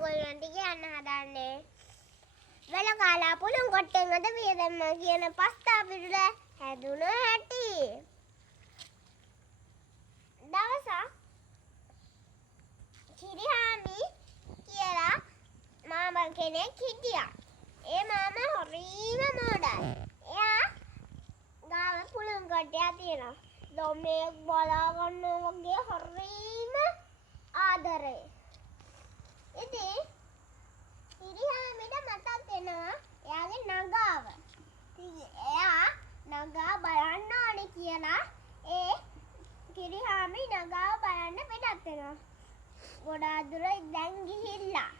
ඔයගොල්ලන්ට කියන්න හදන්නේ. වෙලකාලා පුළුන් කොට්ටෙන් අද වියදම්ම කියන පස්තා පිටුල හැදුන හැටි. දවසක් කිරිහාමි කියලා මාමා කෙනෙක් හිටියා. ඒ මාමා හරිම මෝඩයි. එයා ගාව පුළුන් කොට්ටයක් තියෙනවා. ළමයෙක් බලා ගන්නවා වගේ හරිම ආදරේ. ඉතින් කිරිහාමිට මතක් වෙනවා එයාගේ නගාව. එයා නගා බලන්න ඕනේ කියලා ඒ කිරිහාමි නගාව බලන්න පිටත් වෙනවා. ගොඩාක් දුර දැන් ගිහිල්ලා.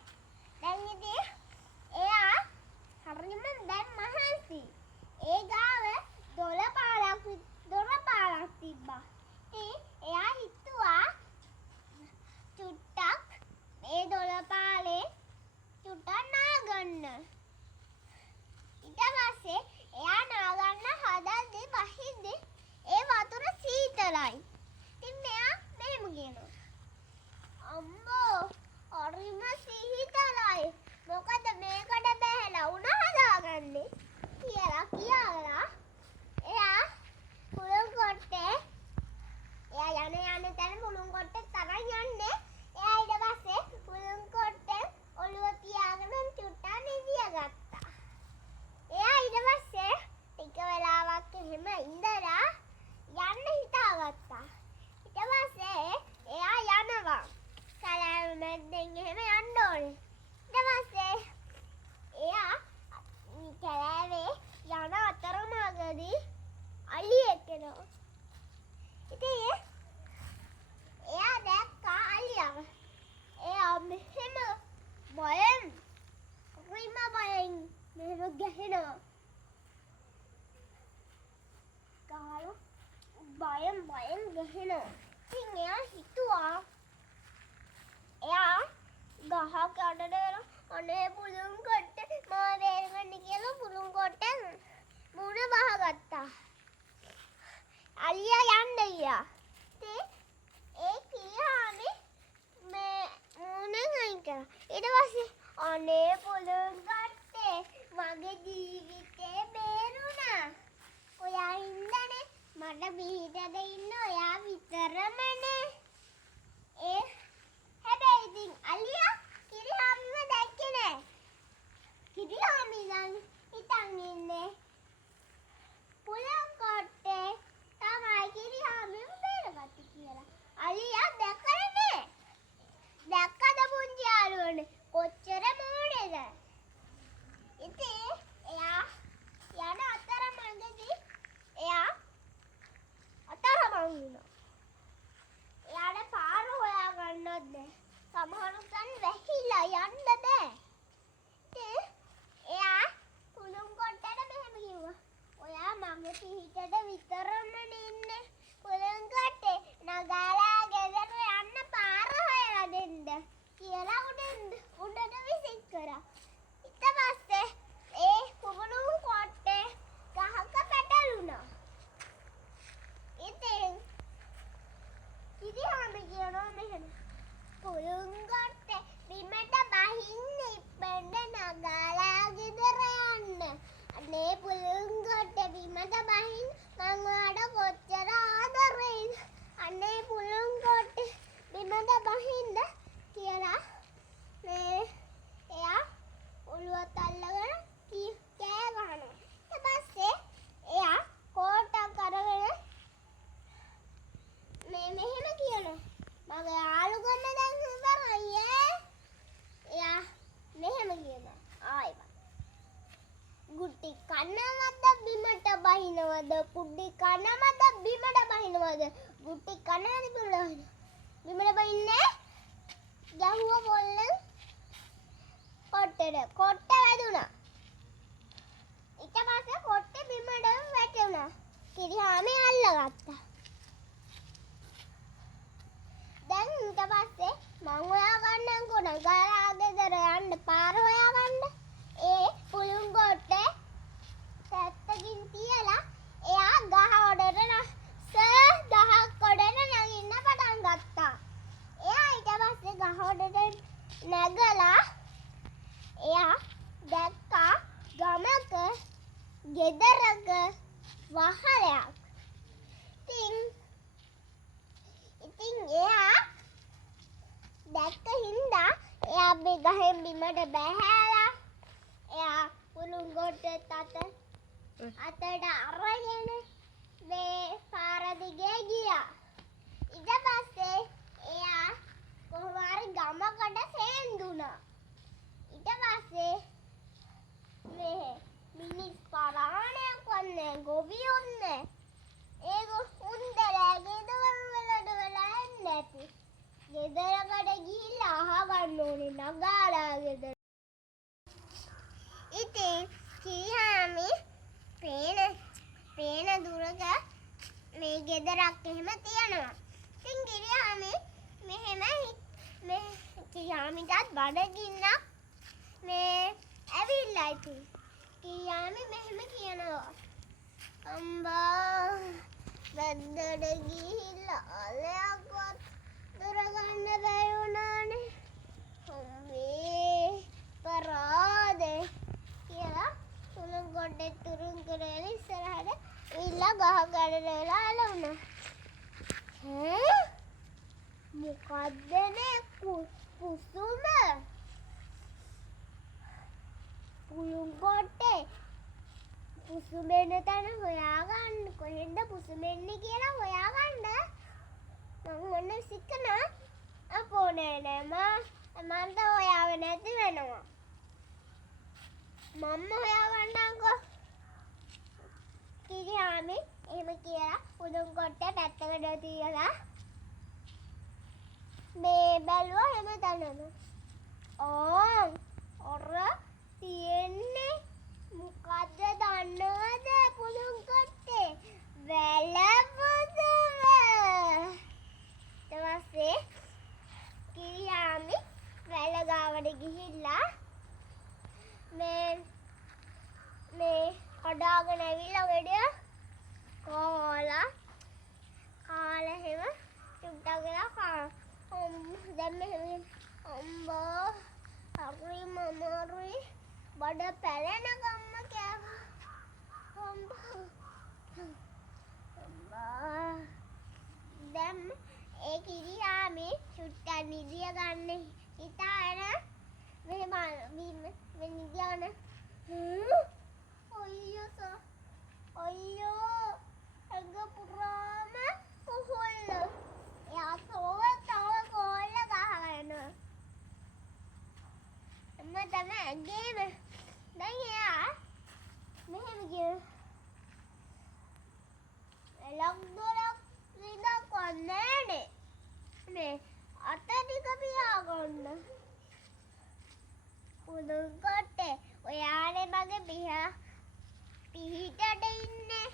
දැන් ඉතින් එයා හරිම දැන් මහන්සි. ඒ ගාව දොළ පාලක් තිබ්බා. ඉතින් එයා හිතුවා චුට්ටක් ඒ දොළ පාලේ චුට්ටක් නාගන්න. ඊට පස්සේ එයා නාගන්න හදද්දි වහිද්දි ඒ වතුර සීතලයි. ඉතින් මෙයා මෙහෙම කියනවා. අම්මෝ හරිම සීතලයි. මොකද මේකට බැහැලා උණ හදාගන්නේ කියලා කියලා එයා පුළුන් කොට්ටේ එයා යන තැන පුළුන් කොට්ටේ තරන් යන්නේ. එයා ඊට පස්සේ පුළුන් කොට්ටේ ඔළුව තියාගෙන චුට්ටක් නිදියාගත්තා. එයා ඊට පස්සේ ටික වෙලාවක් එහෙම ඉඳලා යන්න හිතාගත්තා. ඊට පස්සේ එයා යනවා. කලෑව මැද්දෙන් එහෙම යන්න ඕනේ. ඊට පස්සේ එයා කලෑවේ යන අතරමඟදී අලියෙක් එනවා. ඉතින් එයා දැක්කා අලියව. එයා මෙහෙම බයෙන් මෙහෙම ගහනවා. බයෙන් ගහනවා. ඉතින් එයා හිතුවා එයා ගහක් යටට එන අනේ පුළුන් කොට්ටේ මා බේරගන්න කියලා පුළුන් කොට්ටෙන් මුණ වහගත්තා. අලියා යන්න ගියා. ඉතින් ඒ කිරිහාමි මේ මුණෙන් අයින් කරා. ඊට පස්සේ අනේ පුළුන් කොට්ටේ මගේ ජීවිතේ බේරුණා. ඔයා ඉන්නනේ මට පිටට ඉන්න ඔයා විතරමනේ. හැබැයි ඉතින් අලියා කිරිහාමිව දැක්කේ නෑ. කිරිහාමි දැන් හිතන් ඉන්නේ පුළුන් කොට්ටේ තමයි කිරිහාමිව බේරගත්තේ කියලා. අලියා දැක්කේ නෑ. දැක්කද පුංචි යාළුවනේ කොච්චර මෝඩද? ඉතින් එයා යන අතරමඟදී එයා අතරමං වුණා. එයාට පාර හොයාගන්නත් බැහැ. සමහරු තන් වැහිලා යන්න බෑ. ඉතින් එයා පුළුන් කොට්ටට මෙහෙම කිව්වා. ඔයා මගේ පිටට විතරමනේ ඉන්නේ. පුළුන් කොට්ටේ නගාලා ගෙදර යන්න පාර හොයලා දෙන්න කියලා උඩට විසික් කරා. ඊට පස්සේ ඒ පුළුන් කොට්ටේ ගහක පැටලුණා. ඉතින් කිරිහාමි කියනවා මෙහෙම. පුළුන් කොට්ටේ බිමට බහින්න ඉක්මනට නගාලා ගෙදර යන්න. අනේ පුළුන් කොට්ටේ බිමට බහින්න මං ඔයාට කොච්චර ආදරේද? අනේ පුළුන් කොට්ටේ බිමට බහින්න කියලා මේ එයා ඔළුවත් අල්ලගෙන කෑ ගහනවා. ඊට පස්සේ එයා කෝට්ටක් අරගෙන මෙහෙම කියනවා. මගේ යාළුකම දැන් ඉවරයි ඈ. එයා මෙහෙම කියනවා. ආයෙත් ගුටි කනවද බිමට බහිනවද? කුඩි කනවද බිමට බහිනවද? ගුටි කනවද බිමට බහින්නේ? ගැහුව පොල්ලෙන් කොට්ටේ වැදුනා. ඊට පස්සේ කොට්ටේ බිමට වැටුණා. කිරිහාමි අල්ලගත්තා. දැන් ඊට පස්සේ මං හොයාගන්නම්කෝ නගාලා ගෙදර යන්න පාර හොයාගන්න. ඒ පුළුන් කොට්ටේ පැත්තකින් තියලා එයා ගහ උඩට ගහක් උඩට නැගින්න පටන් ගත්තා. එයා ඊට පස්සේ ගහ උඩට නැගලා වහලයක්. ඉතින් එයා දැක්ක හින්දා එයා මේ ගහෙන් බිමට බැහැලා එයා පුළුන් ගොඩට අතට අරගෙන මේ පාර දිගේ ගියා. ඊට පස්සේ එයා කොහොම හරි ගමකට සේන්දුනා. ඊට පස්සේ මේ මිනිස් පරාණයක් වන්නේ ගොවියොත් නෑ. ඒක උන්දලා ගෙදර වලට වෙලා නැති. ගෙදරකට ගිහිල්ලා අහගන්න ඕනේ නගාලා ගෙදර. ඉතින් කියාමි පේන දුරක මේ ගෙදරක් එහෙම තියෙනවා. ඉතින් කියාමි මෙහෙම කියාමිටත් බඩගින්නක් මේ ඇවිල්ලා ඉතින් කියාමි මෙහෙම කියනවා. අම්බා බද්දට ගිහිල්ලා අලයක්වත් දරගන්න බැරි වුණානේ. අම්මේ පරාදේ කියලා පුළුන් ගොඩේ තුරුන් කරගෙන ඉස්සරහට ඉල්ලා ගහ ගඩරලා ආලුණා. මොකද්ද මේ කුසුම? පුළුන් ගොඩේ පුසුමෙන්න තැන හොයාගන්න. කොහෙන්ද පුසුමෙන්නේ කියලා හොයාගන්න. මම ඔන්න සික්කනා අපෝ නෑ මන්ට හොයාගෙන නැති වෙනවා. මම හොයාගන්නම්කෝ. කිරියාමි එහෙම කියලා පුදුම් කොට්ටේ පැත්තකට තියලා මේ බැලුවා එහෙම තනම. ඔර තියෙන්නේ මොකද්ද දන්නවද පුදුම් කොට්ටේ? වැලපොදම. ඊට කිරියාමි වැල ගාවට ගිහිල්ලා මේ කඩාගෙන ඇවිල්ලා වැඩිය කාලා හැම චුට්ටක් වෙලා දැන් මෙහෙම අම්බා හරි මමරුයි බඩ පැලෙනකම්ම කෑවා. අම්බා දැන් ඒ කිරියාමි චුට්ටක් නිදිය ගන්න හිතාන මෙහෙම නිදියන අයියෝ ඇඟ පුරාම කුහුල්ල. එයා තව කෝල්ල ගහගෙන එම්ම තමයි ඇඟේම. දැන් එයා මෙහෙම ගිය ලොක් දොරක් විදක් වන්නේනේ. මේ අත ටික පියාගන්න. පුදුම් කොට්ටේ ඔයානේ මගේ පිහිටට ඉන්නේ.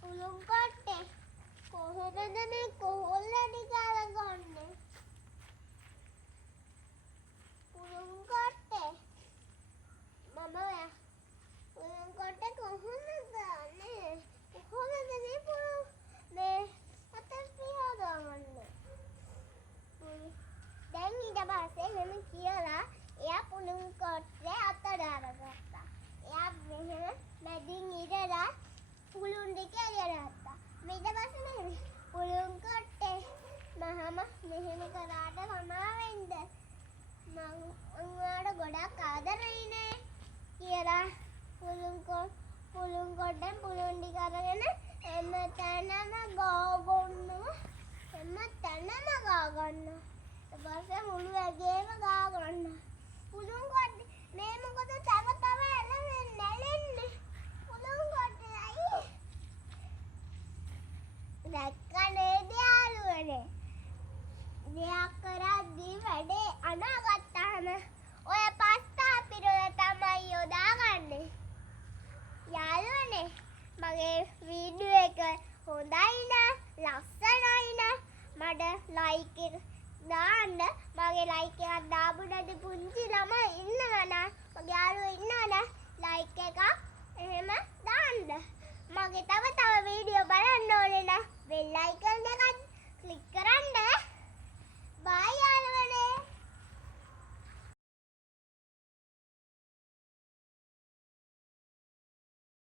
පුදුම් කොට්ටේ කොහොමද මේ කොහොල්ල ටික අරගන්නේ? පුදුම් කොට්ටේ මම පුදුම් කොට්ටේ කොහොමද ගන්නේ? කොහොමද මේ අත පියාගන්නේ? දැන් ඊට පස්සේ එහෙම කියලා එයා පුළුන් කොට්ටේ අතට අරගත්තා. එයා මෙහෙම මැදින් ඉඳලා පුළුන් දෙක එළියට ගත්තා. ඊට පස්සේ මෙහෙම පුළුන් කොට්ටේ මහම මෙහෙම කරාට සමාවෙන්න මම ඔයාලට ගොඩක් ආදරෙයිනේ කියලා පුළුන් කොට්ටෙන් පුළුන් ටික අරගෙන එම තැනම ගාගන්නවා. ඊට පස්සේ මුළු ඇගේම ගාගන්න. පුළුන් කොට්ටේ මේ මොකද තව නැලෙන්නේ. පුළුන් කොට්ටේ අයියේ දැක්කනේ යාළුවනේ. දෙයක් කරද්දී වැඩේ අනාගත්තාම ඔය පස්තා පිරවල තමයි යොදාගන්නේ. යාළුවනේ මගේ වීඩියෝ එක හොඳයි නම් ලස්සනයි නම් මට ලයික් එක දාන්න. මගේ ලයික් එකක් දාපු නැති පුංචි ළමයි ඉන්නවනම් මගේ යාළුවෝ ඉන්නවනම් ලයික් එකක් එහෙම